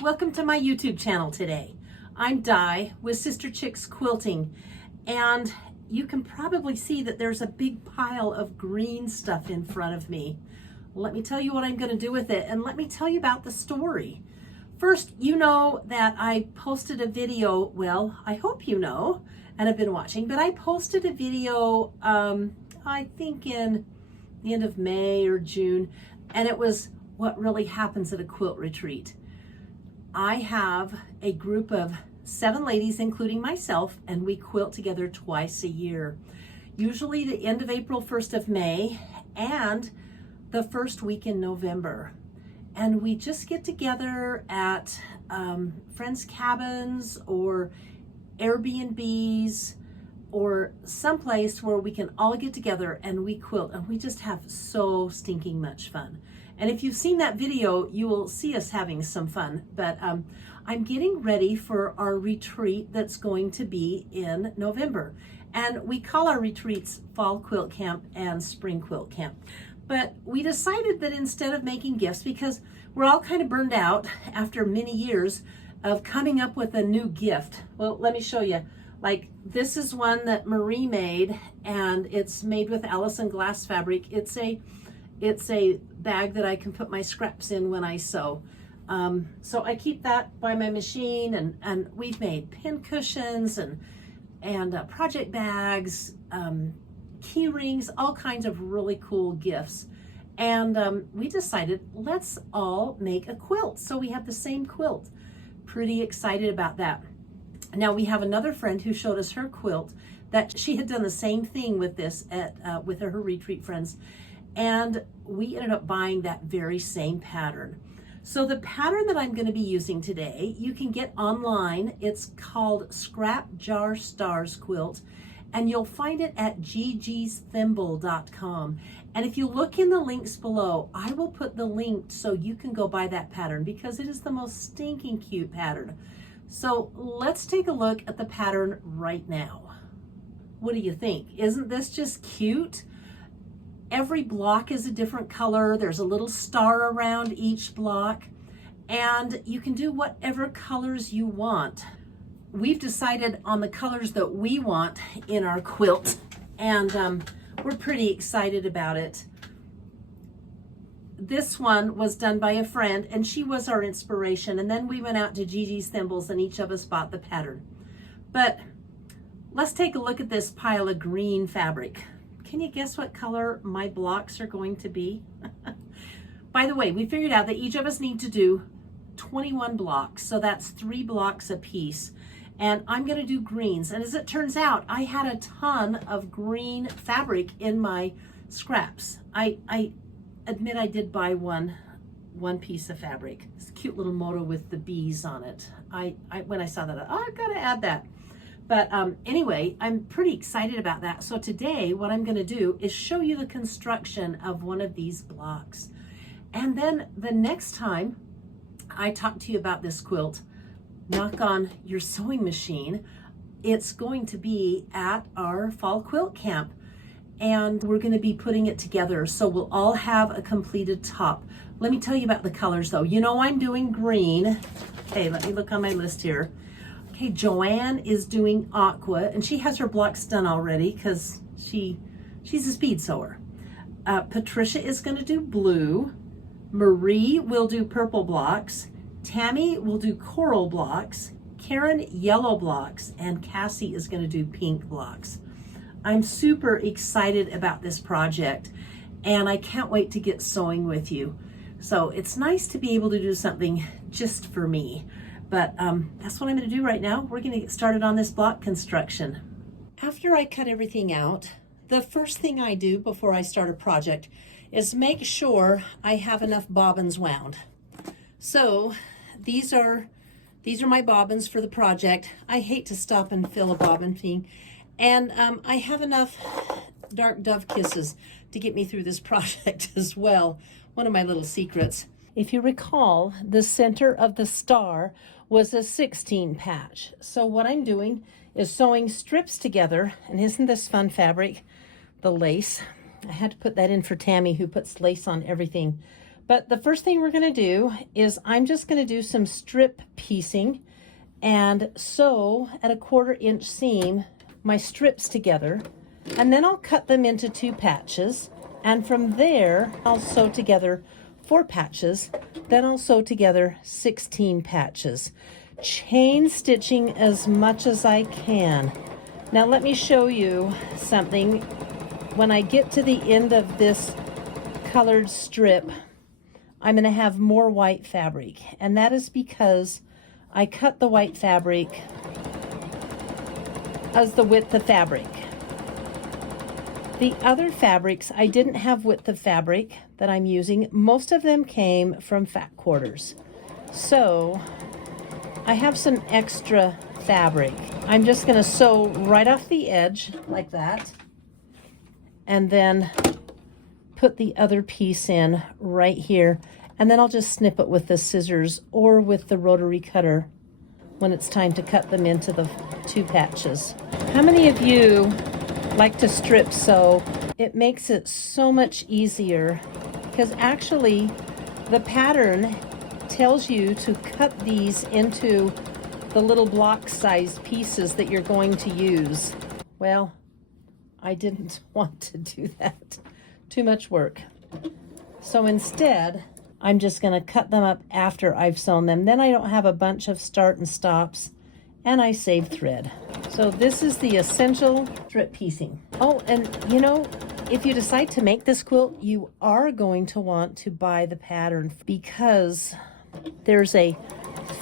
Welcome to my YouTube channel today. I'm Di with Sister Chicks Quilting, and you can probably see that there's a big pile of green stuff in front of me. Let me tell you what I'm going to do with it, and let me tell you about the story. First, you know that I posted a video, well, I hope you know and have been watching, but I posted a video, I think in the end of May or June, and it was what really happens at a quilt retreat. I have a group of 7 ladies, including myself, and we quilt together twice a year. Usually the end of April, 1st of May, and the first week in November. And we just get together at friends' cabins or Airbnbs or someplace where we can all get together and we quilt, and we just have so stinking much fun. And if you've seen that video, you will see us having some fun. But I'm getting ready for our retreat that's going to be in November. And we call our retreats Fall Quilt Camp and Spring Quilt Camp. But we decided that instead of making gifts, because we're all kind of burned out after many years of coming up with a new gift. Well, let me show you. Like, this is one that Marie made, and it's made with Allison glass fabric. It's a bag that I can put my scraps in when I sew. So I keep that by my machine, and we've made pin cushions and project bags, key rings, all kinds of really cool gifts. And we decided, let's all make a quilt. So we have the same quilt. Pretty excited about that. Now we have another friend who showed us her quilt that she had done the same thing with this with her retreat friends. And we ended up buying that very same pattern. So the pattern that I'm going to be using today, you can get online. It's called Scrap Jar Stars Quilt, and you'll find it at gigisthimble.com. And if you look in the links below, I will put the link so you can go buy that pattern, because it is the most stinking cute pattern. So let's take a look at the pattern right now. What do you think? Isn't this just cute? Every block is a different color. There's a little star around each block, and you can do whatever colors you want. We've decided on the colors that we want in our quilt, and we're pretty excited about it. This one was done by a friend, and she was our inspiration, and then we went out to Gigi's Thimbles and each of us bought the pattern. But let's take a look at this pile of green fabric. Can you guess what color my blocks are going to be? By the way, we figured out that each of us need to do 21 blocks. So that's 3 blocks a piece. And I'm going to do greens. And as it turns out, I had a ton of green fabric in my scraps. I admit I did buy one piece of fabric. It's a cute little motto with the bees on it. When I saw that, I've got to add that. But anyway, I'm pretty excited about that. So today, what I'm going to do is show you the construction of one of these blocks. And then the next time I talk to you about this quilt, knock on your sewing machine, it's going to be at our fall quilt camp. And we're going to be putting it together. So we'll all have a completed top. Let me tell you about the colors though. You know I'm doing green. Okay, let me look on my list here. Okay, Joanne is doing aqua, and she has her blocks done already because she's a speed sewer. Patricia is going to do blue. Marie will do purple blocks. Tammy will do coral blocks. Karen, yellow blocks. And Cassie is going to do pink blocks. I'm super excited about this project, and I can't wait to get sewing with you. So it's nice to be able to do something just for me. But that's what I'm going to do right now. We're going to get started on this block construction. After I cut everything out, the first thing I do before I start a project is make sure I have enough bobbins wound. So these are my bobbins for the project. I hate to stop and fill a bobbin thing. And I have enough dark dove kisses to get me through this project as well. One of my little secrets. If you recall, the center of the star was a 16 patch. So what I'm doing is sewing strips together, and isn't this fun fabric? The lace. I had to put that in for Tammy, who puts lace on everything. But the first thing we're going to do is I'm just going to do some strip piecing and sew at a 1/4 inch seam my strips together, and then I'll cut them into 2 patches, and from there I'll sew together 4 patches, then I'll sew together 16 patches, chain stitching as much as I can. Now let me show you something. When I get to the end of this colored strip, I'm going to have more white fabric, and that is because I cut the white fabric as the width of fabric. The other fabrics, I didn't have width of fabric that I'm using. Most of them came from fat quarters. So I have some extra fabric. I'm just going to sew right off the edge like that, and then put the other piece in right here, and then I'll just snip it with the scissors or with the rotary cutter when it's time to cut them into the 2 patches. How many of you like to strip sew? It makes it so much easier because actually the pattern tells you to cut these into the little block sized pieces that you're going to use. Well, I didn't want to do that. Too much work. So instead, I'm just going to cut them up after I've sewn them. Then I don't have a bunch of start and stops, and I save thread. So this is the essential strip piecing. Oh, and you know, if you decide to make this quilt, you are going to want to buy the pattern because there's a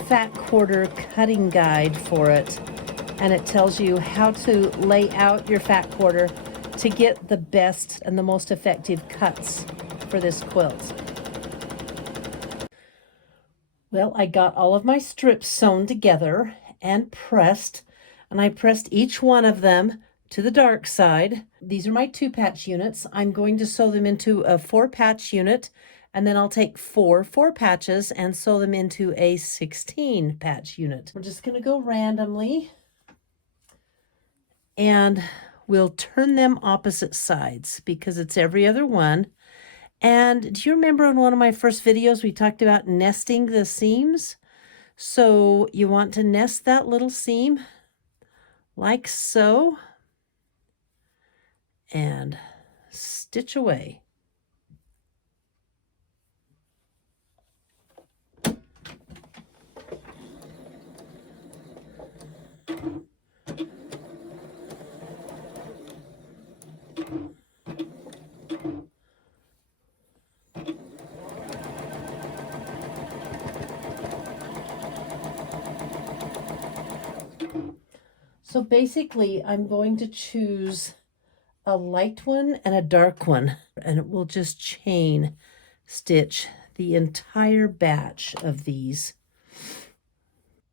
fat quarter cutting guide for it, and it tells you how to lay out your fat quarter to get the best and the most effective cuts for this quilt. Well, I got all of my strips sewn together and pressed, and I pressed each one of them to the dark side. These are my 2-patch units. I'm going to sew them into a 4-patch unit, and then I'll take 4 4-patches and sew them into a 16-patch unit. We're just going to go randomly, and we'll turn them opposite sides because it's every other one. And do you remember in one of my first videos we talked about nesting the seams? So you want to nest that little seam like so and stitch away. So basically, I'm going to choose a light one and a dark one, and it will just chain stitch the entire batch of these.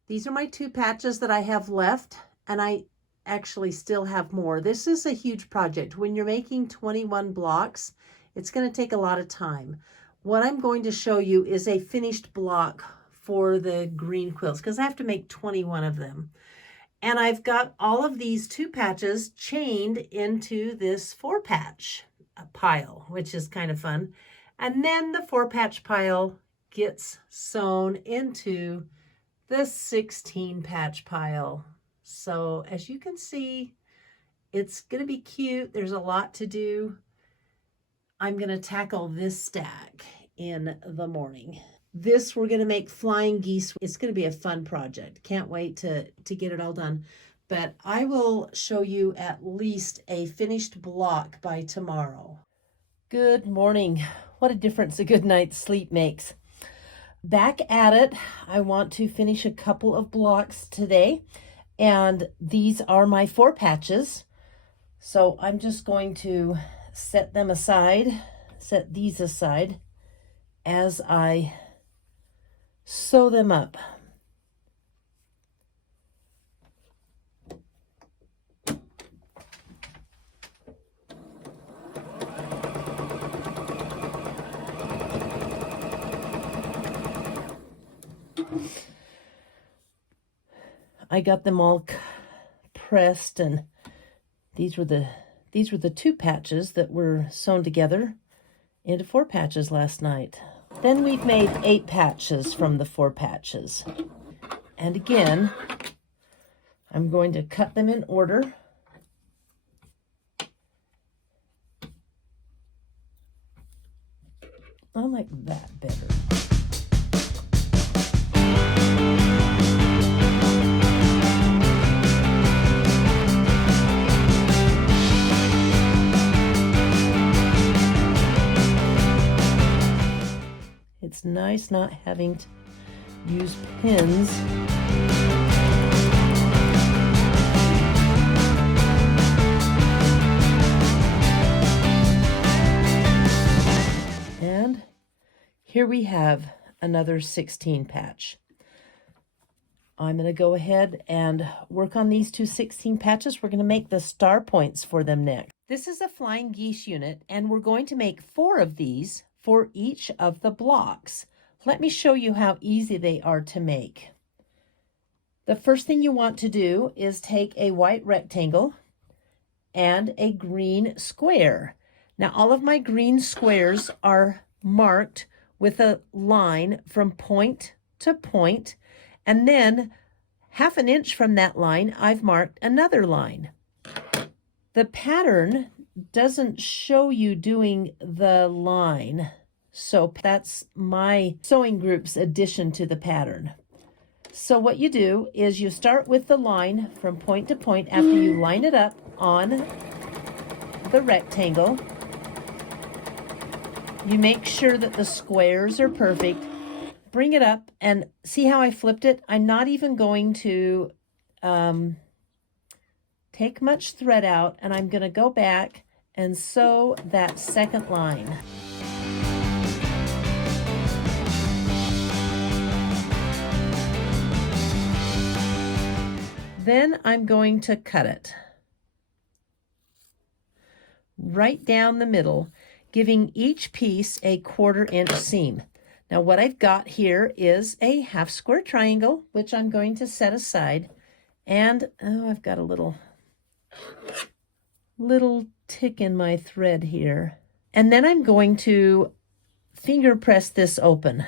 These are my 2 patches that I have left, and I actually still have more. This is a huge project. When you're making 21 blocks, it's going to take a lot of time. What I'm going to show you is a finished block for the green quilts because I have to make 21 of them. And I've got all of these 2 patches chained into this 4-patch pile, which is kind of fun. And then the 4-patch pile gets sewn into the 16-patch pile. So as you can see, it's going to be cute. There's a lot to do. I'm going to tackle this stack in the morning. This we're going to make flying geese. It's going to be a fun project. Can't wait to get it all done. But I will show you at least a finished block by tomorrow. Good morning. What a difference a good night's sleep makes. Back at it. I want to finish a couple of blocks today. And these are my 4 patches. So I'm just going to set them aside, set these aside as I sew them up. I got them all pressed, and these were the 2 patches that were sewn together into 4 patches last night. Then we've made 8 patches from the 4 patches. And again, I'm going to cut them in order. I like that better. It's nice not having to use pins. And here we have another 16 patch. I'm going to go ahead and work on these two 16 patches. We're going to make the star points for them next. This is a flying geese unit, and we're going to make 4 of these for each of the blocks. Let me show you how easy they are to make. The first thing you want to do is take a white rectangle and a green square. Now all of my green squares are marked with a line from point to point, and then 1/2 inch from that line I've marked another line. The pattern doesn't show you doing the line, so that's my sewing group's addition to the pattern. So what you do is you start with the line from point to point after you line it up on the rectangle. You make sure that the squares are perfect. Bring it up and see how I flipped it. I'm not even going to take much thread out, and I'm going to go back and sew that second line. Then I'm going to cut it right down the middle, giving each piece a 1/4 inch seam. Now what I've got here is a 1/2 square triangle, which I'm going to set aside. And I've got a little tick in my thread here. And then I'm going to finger press this open.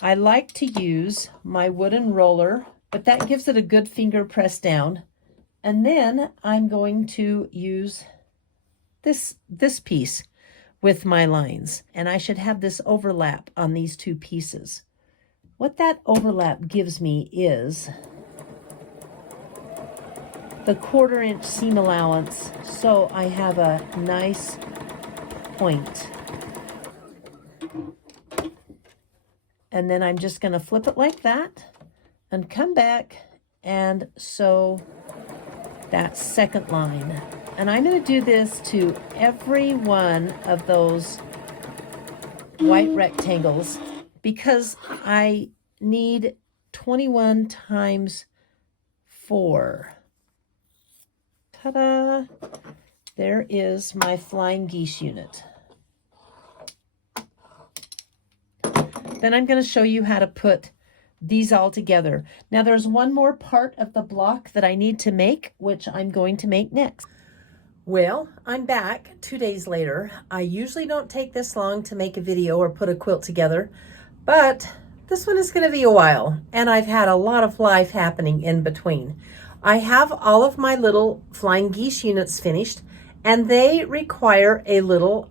I like to use my wooden roller, but that gives it a good finger press down. And then I'm going to use this piece with my lines, and I should have this overlap on these 2 pieces. What that overlap gives me is the 1/4 inch seam allowance, so I have a nice point. And then I'm just going to flip it like that and come back and sew that second line. And I'm going to do this to every one of those white rectangles because I need 21 times 4. Ta-da! There is my flying geese unit. Then I'm going to show you how to put these all together. Now there's one more part of the block that I need to make, which I'm going to make next. Well, I'm back 2 days later. I usually don't take this long to make a video or put a quilt together, but this one is going to be a while, and I've had a lot of life happening in between. I have all of my little flying geese units finished, and they require a little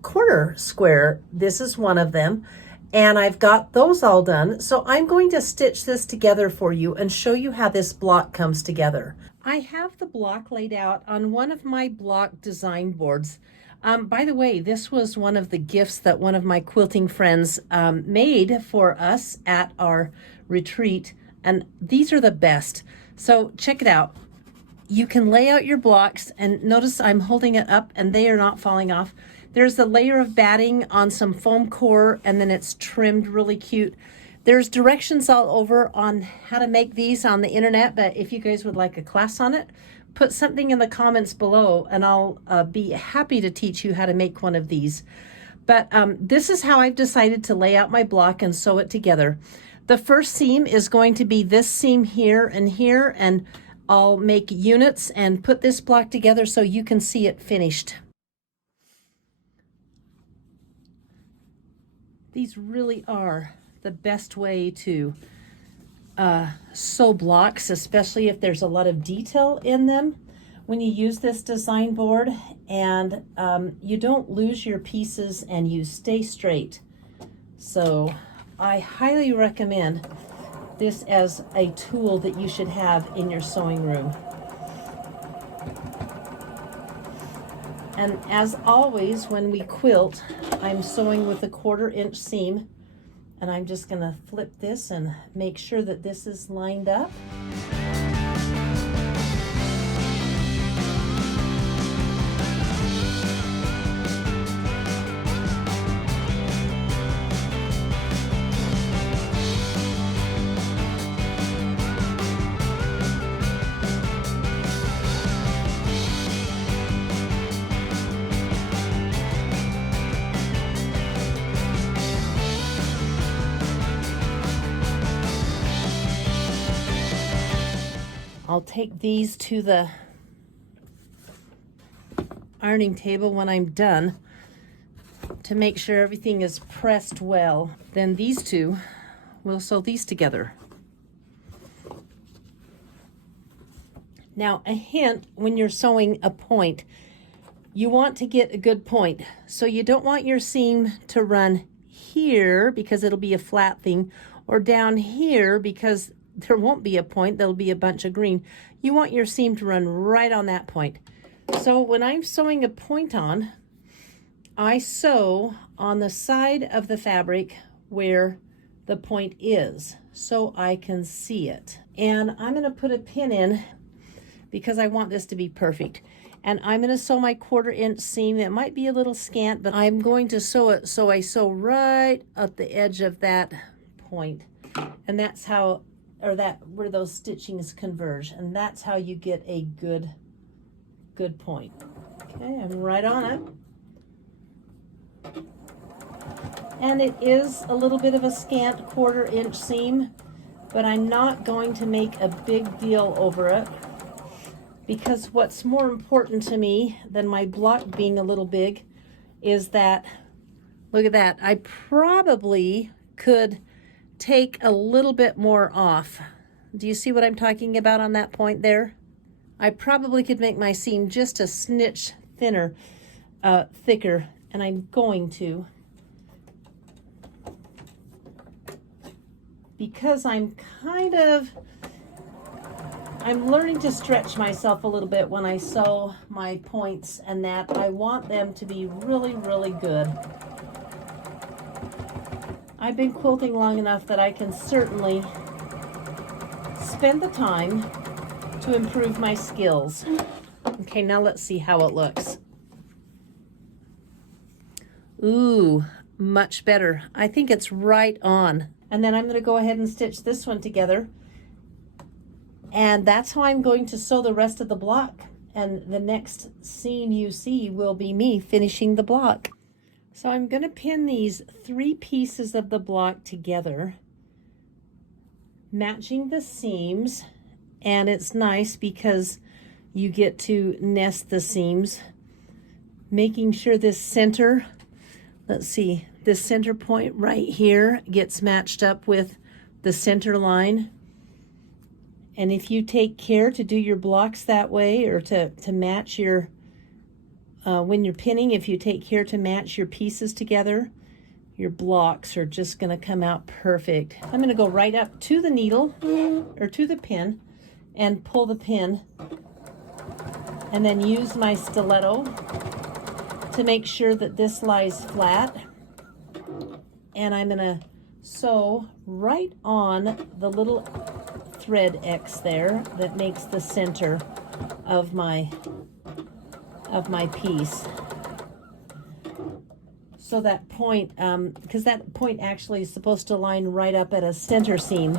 corner square. This is one of them, and I've got those all done. So I'm going to stitch this together for you and show you how this block comes together. I have the block laid out on one of my block design boards. By the way, this was one of the gifts that one of my quilting friends made for us at our retreat, and these are the best. So check it out. You can lay out your blocks, and notice I'm holding it up and they are not falling off. There's a layer of batting on some foam core, and then it's trimmed really cute. There's directions all over on how to make these on the internet, but if you guys would like a class on it, put something in the comments below and I'll be happy to teach you how to make one of these. But this is how I've decided to lay out my block and sew it together. The first seam is going to be this seam here, and I'll make units and put this block together so you can see it finished. These really are the best way to sew blocks, especially if there's a lot of detail in them when you use this design board, and you don't lose your pieces and you stay straight. So I highly recommend this as a tool that you should have in your sewing room. And as always, when we quilt, I'm sewing with a 1/4 inch seam, and I'm just gonna flip this and make sure that this is lined up. I'll take these to the ironing table when I'm done to make sure everything is pressed well. Then these two, we'll sew these together. Now, a hint when you're sewing a point, you want to get a good point. So you don't want your seam to run here because it'll be a flat thing, or down here because there won't be a point, there'll be a bunch of green. You want your seam to run right on that point. So when I'm sewing a point on, I sew on the side of the fabric where the point is so I can see it. And I'm gonna put a pin in because I want this to be perfect. And I'm gonna sew my 1/4 inch seam. It might be a little scant, but I'm going to sew it so I sew right at the edge of that point. And that's how, or that where those stitchings converge, and that's how you get a good point. Okay, I'm right on it. And it is a little bit of a scant 1/4 inch seam, but I'm not going to make a big deal over it, because what's more important to me than my block being a little big is that, look at that, I probably could take a little bit more off. Do you see what I'm talking about on that point there? I probably could make my seam just a snitch thinner, thicker, and I'm going to, because I'm learning to stretch myself a little bit when I sew my points, and that I want them to be really, really good. I've been quilting long enough that I can certainly spend the time to improve my skills. Okay, now let's see how it looks. Ooh, much better. I think it's right on. And then I'm going to go ahead and stitch this one together. And that's how I'm going to sew the rest of the block. And the next scene you see will be me finishing the block. So I'm going to pin these 3 pieces of the block together, matching the seams, and it's nice because you get to nest the seams, making sure this center, let's see, this center point right here gets matched up with the center line. And if you take care to do your blocks that way, or to match your when you're pinning, if you take care to match your pieces together, your blocks are just going to come out perfect. I'm going to go right up to the needle, or to the pin, and pull the pin, and then use my stiletto to make sure that this lies flat. And I'm going to sew right on the little thread X there that makes the center of my piece. So that point, because that point actually is supposed to line right up at a center seam.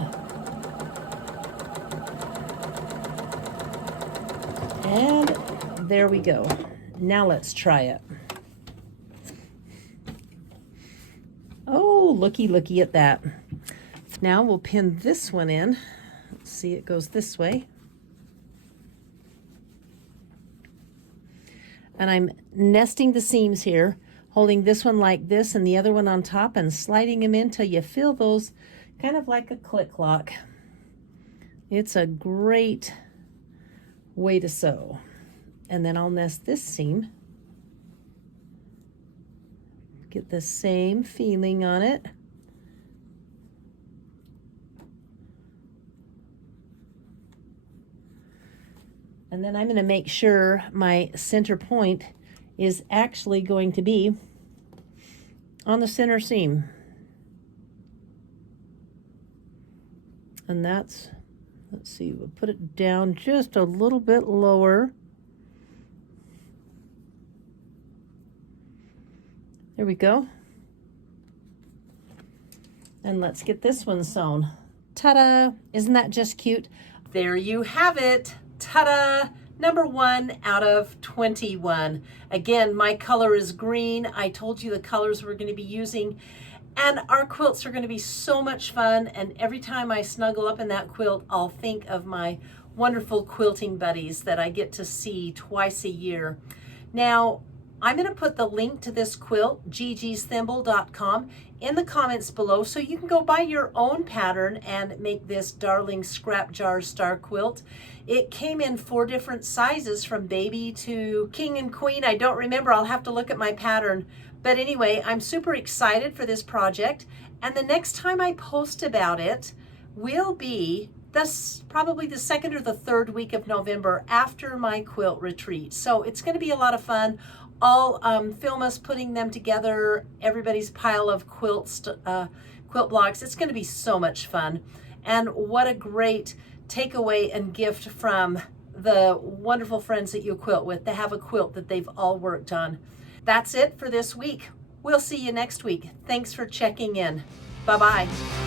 And there we go. Now let's try it. Oh, looky at that. Now we'll pin this one in. Let's see, it goes this way. And I'm nesting the seams here, holding this one like this and the other one on top and sliding them in till you feel those kind of like a click lock. It's a great way to sew. And then I'll nest this seam. Get the same feeling on it. And then I'm going to make sure my center point is actually going to be on the center seam. And that's, let's see, we'll put it down just a little bit lower. There we go. And let's get this one sewn. Ta-da! Isn't that just cute? There you have it. Ta-da! Number 1 out of 21. Again, my color is green. I told you the colors we're going to be using. And our quilts are going to be so much fun. And every time I snuggle up in that quilt, I'll think of my wonderful quilting buddies that I get to see twice a year. Now, I'm going to put the link to this quilt, gigisthimble.com, in the comments below so you can go buy your own pattern and make this darling scrap jar star quilt. It came in 4 different sizes from baby to king and queen. I don't remember. I'll have to look at my pattern. But anyway, I'm super excited for this project. And the next time I post about it will be probably the 2nd or the 3rd week of November after my quilt retreat. So it's going to be a lot of fun. I'll film us putting them together, everybody's pile of quilt blocks. It's going to be so much fun. And what a great takeaway and gift from the wonderful friends that you quilt with to have a quilt that they've all worked on. That's it for this week. We'll see you next week. Thanks for checking in. Bye-bye.